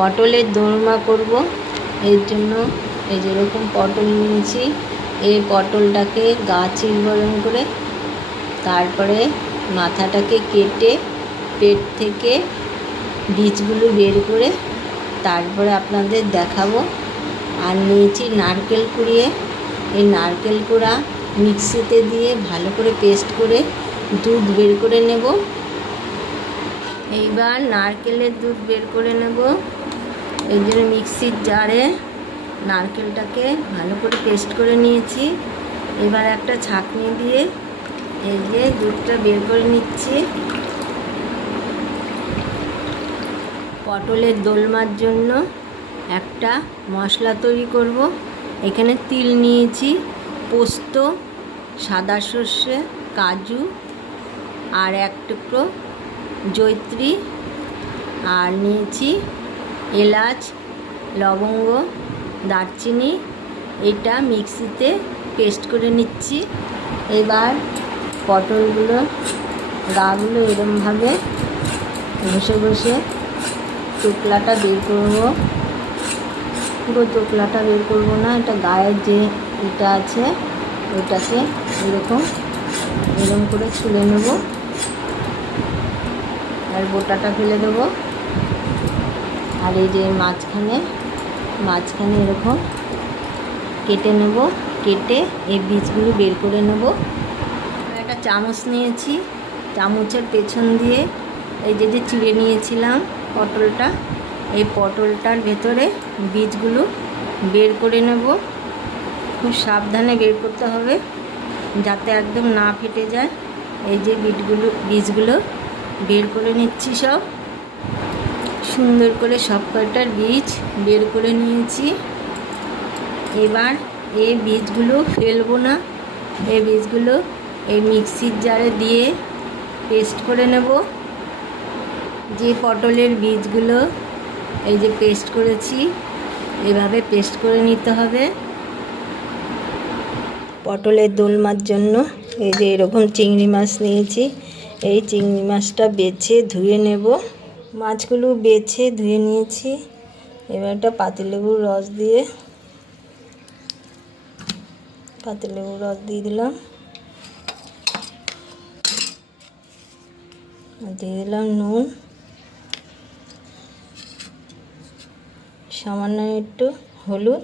পটলের দোরমা করব। এর জন্য এই যেরকম পটল নিয়েছি, এই পটলটাকে গা চিরগরম করে তারপরে মাথাটাকে কেটে পেট থেকে বীজগুলো বের করে তারপরে আপনাদের দেখাবো। আর নিয়েছি নারকেল কুড়িয়ে, এই নারকেল কুড়া মিক্সিতে দিয়ে ভালো করে পেস্ট করে দুধ বের করে নেব। এইবার নারকেলের দুধ বের করে নেব। এই জন্য মিক্সির জারে নারকেলটাকে ভালো করে পেস্ট করে নিয়েছি। এবার একটা ছাঁকনি দিয়ে এই যে দুধটা বের করে নিচ্ছি। পটলের দোলমার জন্য একটা মশলা তৈরি করব। এখানে তিল নিয়েছি, পোস্ত, সাদা সর্ষে, কাজু আর এক টুকরো জয়িত্রী, আর নিয়েছি এলাচ, লবঙ্গ, দারচিনি। এটা মিক্সিতে পেস্ট করে নিচ্ছি। এবার পটলগুলো গাগুলো এরমভাবে ঘষে ঘষে চোকলাটা বের করবো। পুরো চোকলাটা বের করবো না, এটা গায়ের যে এটা আছে ওটাকে এরকম করে ছুলে নেব আর বোটাটা ফেলে দেবো। আর এই যে মাঝখানে এরকম কেটে নেব, কেটে এই বীজগুলো বের করে নেব। একটা চামচ নিয়েছি, চামচের পেছন দিয়ে এই যে চিড়ে নিয়েছিলাম পটলটা, এই পটলটার ভেতরে বীজগুলো বের করে নেব। খুব সাবধানে বের করতে হবে যাতে একদম না ফেটে যায়। এই যে বীজগুলো বের করে নিচ্ছি, সব সুন্দর করে সব কয়টার বীজ বের করে নিয়েছি। এবার এই বীজগুলো ফেলবো না, এই বীজগুলো এই মিক্সির জারে দিয়ে পেস্ট করে নেব। যে পটলের বীজগুলো এই যে পেস্ট করেছি, এভাবে পেস্ট করে নিতে হবে। পটলের দোলমার জন্য এই যে এরকম চিংড়ি মাছ নিয়েছি, এই চিংড়ি মাছটা বেছে ধুয়ে নেব। মাছগুলো বেছে ধুয়ে নিয়েছি। এবার একটা পাতিলেবুর রস দিয়ে দিলাম, নুন, সামান্য একটু হলুদ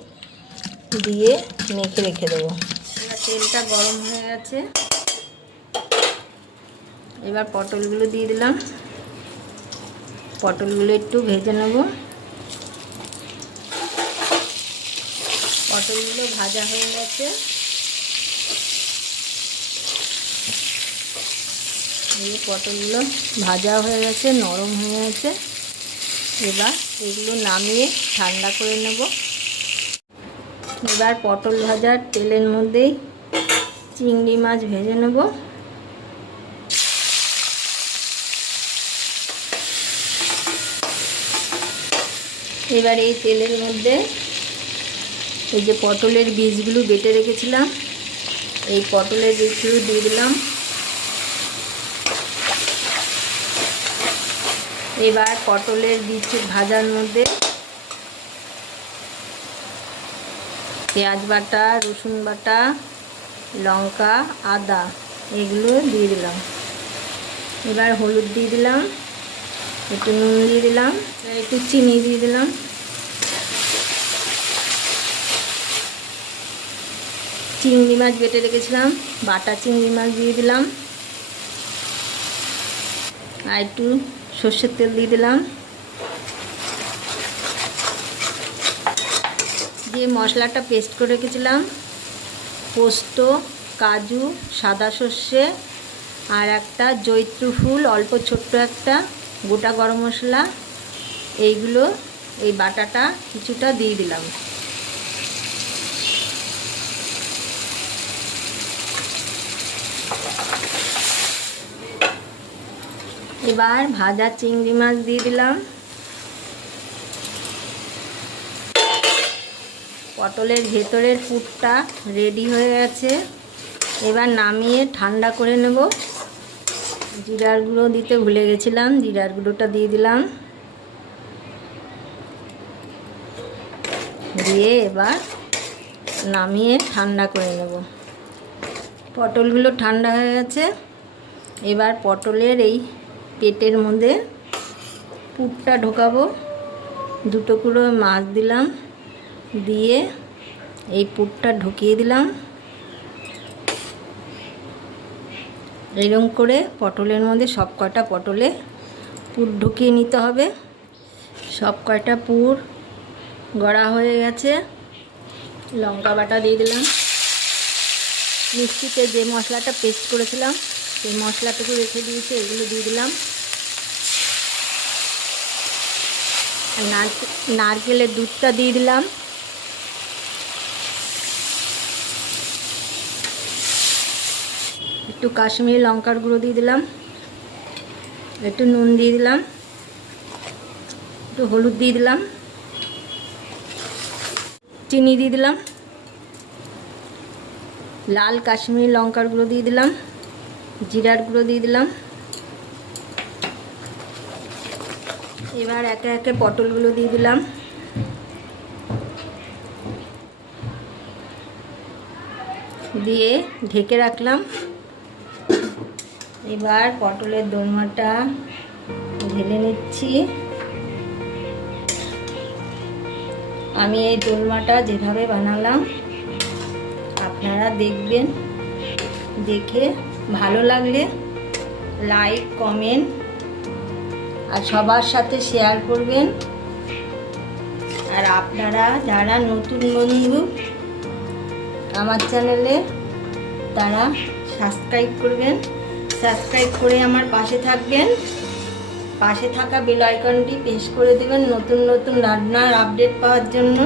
দিয়ে মেখে রেখে দেবো। এবার তেলটা গরম হয়ে গেছে, এবার পটলগুলো দিয়ে দিলাম। পটলগুলো একটু ভেজে নেব। পটলগুলো ভাজা হয়ে গেছে। এই পটলগুলো ভাজা হয়ে গেছে, নরম হয়ে গেছে। এবার এগুলো নামিয়ে ঠান্ডা করে নেব। এবার পটল ভাজার তেলের মধ্যেই চিংড়ি মাছ ভেজে নেব। এবার এই তেলের মধ্যে এই যে পটলের বীজগুলো বেটে রেখেছিলাম, এই পটলের বীজগুলো দিয়ে দিলাম। এবার পটলের বীজ ভাজার মধ্যে পেঁয়াজ বাটা, রসুন বাটা, লঙ্কা, আদা এগুলো দিয়ে দিলাম। এবার হলুদ দিয়ে দিলাম, একটু নুন দিয়ে দিলাম, একটু চিনি দিয়ে দিলাম। চিংড়ি মাছ বেটে রেখেছিলাম, বাটা চিংড়ি মাছ দিয়ে দিলাম, আর একটু সর্ষের তেল দিয়ে দিলাম। যে মশলাটা পেস্ট করে রেখেছিলাম, পোস্ত, কাজু, সাদা সর্ষে আর একটা জয়িত্রী ফুল, অল্প ছোট্ট একটা গোটা গরম মশলা, এইগুলো এই বাটাটা কিছুটা দিয়ে দিলাম। এবার ভাজা চিংড়ি মাছ দিয়ে দিলাম। পটলের ভেতরের পুরটা রেডি হয়ে গেছে। এবার নামিয়ে ঠান্ডা করে নেব। জিরার গুঁড়ো দিতে ভুলে গেছিলাম, জিরার গুঁড়োটা দিয়ে দিলাম। দিয়ে এবার নামিয়ে ঠান্ডা করে নেব। পটলগুলো ঠান্ডা হয়ে গেছে। এবার পটলের এই পেটের মধ্যে পুরটা ঢোকাবো। 2 টুকরো মাছ দিলাম, দিয়ে এই পুরটা ঢুকিয়ে দিলাম। এরকম করে পটলের মধ্যে সব কয়টা পটলে পুর ঢুকিয়ে নিতে হবে। সব কয়টা পুর গড়া হয়ে গেছে। লঙ্কা বাটা দিয়ে দিলাম। মিক্সিতে যে মশলাটা পেস্ট করেছিলাম সেই মশলাটুকু রেখে দিয়েছি, এগুলো দিয়ে দিলাম। নারকেলের দুধটা দিয়ে দিলাম। একটু কাশ্মীরি লঙ্কার গুঁড়ো দিয়ে দিলাম, একটু নুন দিয়ে দিলাম, একটু হলুদ দিয়ে দিলাম, চিনি দিয়ে দিলাম, লাল কাশ্মীরি লঙ্কার গুঁড়ো দিয়ে দিলাম, জিরার গুঁড়ো দিয়ে দিলাম। এবার একে একে পটলগুলো দিয়ে দিলাম। দিয়ে ঢেকে রাখলাম। এবার পটলের দোরমাটা ঢেলে নিচ্ছি। আমি এই দোরমাটা যেভাবে বানালাম আপনারা দেখবেন, দেখে ভালো লাগলে লাইক কমেন্ট আর সবার সাথে শেয়ার করবেন। আর আপনারা যারা নতুন বন্ধু আমার চ্যানেলে, তারা সাবস্ক্রাইব করবেন। সাবস্ক্রাইব করে আমার পাশে থাকবেন। পাশে থাকা বেল আইকনটি প্রেস করে দেবেন নতুন নতুন রান্নার আপডেট পাওয়ার জন্য।